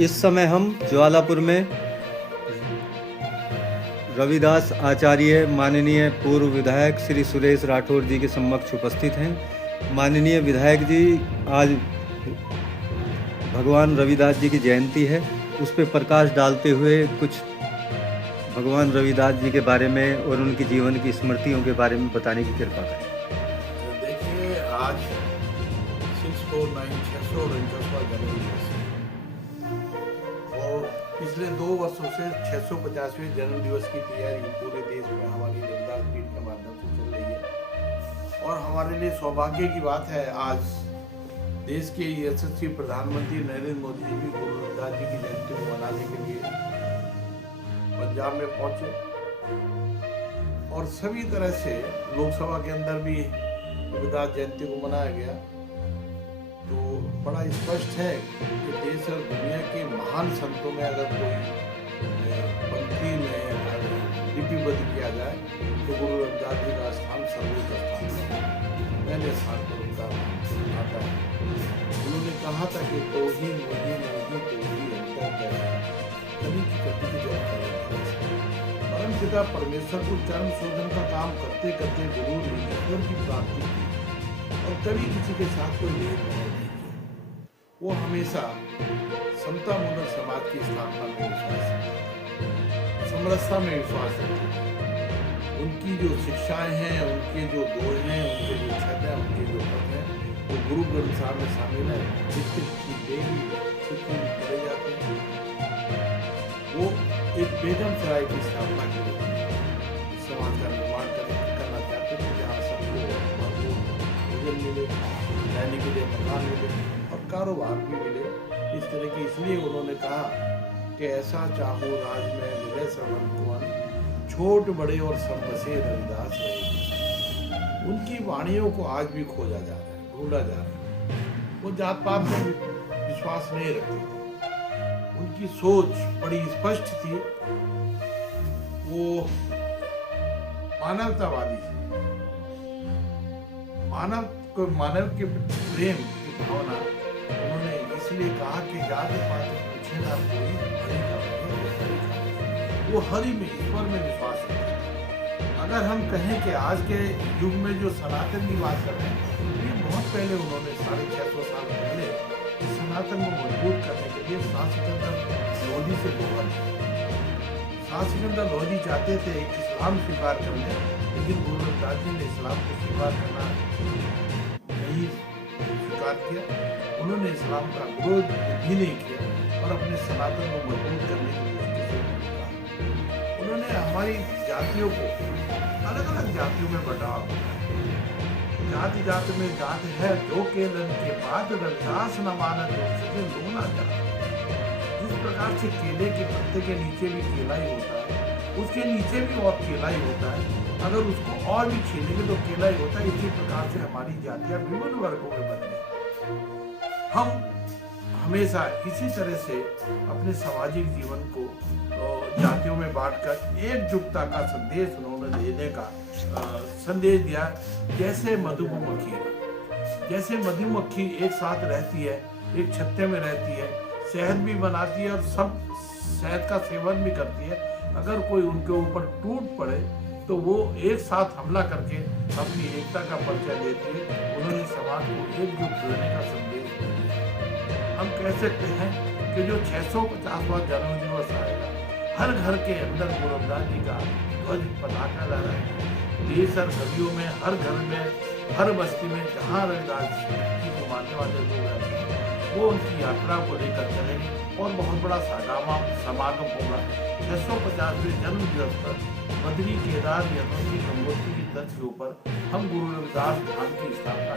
इस समय हम ज्वालापुर में रविदास आचार्य माननीय पूर्व विधायक श्री सुरेश राठौर जी के समक्ष उपस्थित हैं। माननीय विधायक जी, आज भगवान रविदास जी की जयंती है, उस पर प्रकाश डालते हुए कुछ भगवान रविदास जी के बारे में और उनकी जीवन की स्मृतियों के बारे में बताने की कृपा करें। देखिए, आज 649 जन्मदिवस है और पिछले 2 वर्षों से 650वें जन्मदिवस की तैयारी पूरे देश में हमारी रविदास पीठ के माध्यम से चल रही है। और हमारे लिए सौभाग्य की बात है, आज देश के यशस्वी प्रधानमंत्री नरेंद्र मोदी जी भी गुरु रविदास जी की जयंती को मनाने के लिए पंजाब में पहुंचे और सभी तरह से लोकसभा के अंदर भी रविदास जयंती को मनाया गया। तो बड़ा स्पष्ट है कि देश और दुनिया के महान संतों में अगर कोई पंक्ति में लिपिबद्ध किया जाए तो गुरु रविदास जी का स्थान सर्वोच्च स्थान है, पहले स्थान पर उनका आता है। उन्होंने कहा था कि तौहीद वही नहीं तौहीद अंतर क्या कभी की कभी की परम पिता परमेश्वर को चरम शोधन का काम करते करते गुरु ने ईश्वर की प्राप्ति की और कभी किसी के साथ कोई भेदभाव नहीं किया। वो हमेशा समता मूलक समाज की स्थापना में विश्वास रखते, समरसता में विश्वास रखते। उनकी जो शिक्षाएं हैं, उनके जो दोष हैं, उनके जो छत है, उनके जो पद है, वो गुरु ग्रंथ साहब में शामिल है। पढ़े जाते हैं। वो एक बेगम सराय की स्थापना के लिए समाज का निर्माण करना चाहते थे, जहाँ सबको भोजन मिले, रहने के लिए मकान मिले और कारोबार भी मिले। इस तरह की इसलिए उन्होंने कहा कि ऐसा चाहो राज में मिले श्रवण कुवन, छोट बड़े और सब बसे रविदास रहे। उनकी वाणियों को आज भी खोजा जा रहा है, ढूंढा जा रहा है। वो जात पात में विश्वास नहीं रखते थे, उनकी सोच बड़ी स्पष्ट थी। वो मानवतावादी थे, मानव के प्रेम की भावना उन्होंने इसलिए कहा कि जात पात पूछे ना कोई, हरि का प्रेम, वो हरि में, ईश्वर में विश्वास रखते। अगर हम कहें कि आज के युग में जो सनातन की बात कर रहे हैं, ये बहुत पहले उन्होंने 650 साल पहले सनातन को मजबूत करने के लिए शाह सिकंदर लोधी से बोला। शाह सिकंदर लोधी चाहते थे इस्लाम स्वीकार कर लें, लेकिन गुरु रविदास जी ने इस्लाम को स्वीकार करना नहीं स्वीकार किया। उन्होंने इस्लाम का विरोध भी नहीं किया और अपने सनातन को मजबूत करने के लिए उन्होंने हमारी जातियों को अलग अलग जातियों में बंटा। जाति जात में जात है जो केलन के बाद रविदास न मानत उससे लोना जाता। जिस प्रकार से केले के पत्ते के नीचे भी केला ही होता है, उसके नीचे भी और केला ही होता है, अगर उसको और भी छीलेंगे तो केला ही होता है। इसी प्रकार से हमारी जातियां विभिन्न वर्गों में बन गई। हम हमेशा इसी तरह से अपने सामाजिक जीवन को जातियों में बांटकर एकजुटता का संदेश उन्होंने देने का संदेश दिया। जैसे मधुमक्खी एक साथ रहती है, एक छत्ते में रहती है, शहद भी बनाती है और सब शहद का सेवन भी करती है। अगर कोई उनके ऊपर टूट पड़े तो वो एक साथ हमला करके अपनी एकता का परिचय देती है। उन्होंने समाज को एकजुट करने का संदेश दिया। हम कह सकते हैं कि जो 650वां जन्मदिवस आएगा, हर घर के अंदर गुरु रविदास जी का ध्वज पताका लहराएगा। देश और गलियों में, हर घर में, हर बस्ती में जहाँ रविदास जी को मानने वाले लोग रहते हैं, वो उनकी यात्रा को लेकर चलेंगे और बहुत बड़ा समागम होगा। 650वें जन्म दिवस पर बद्री केदार यमुनोत्री गंगोत्री की तर्ज के ऊपर हम गुरु रविदास धाम की स्थापना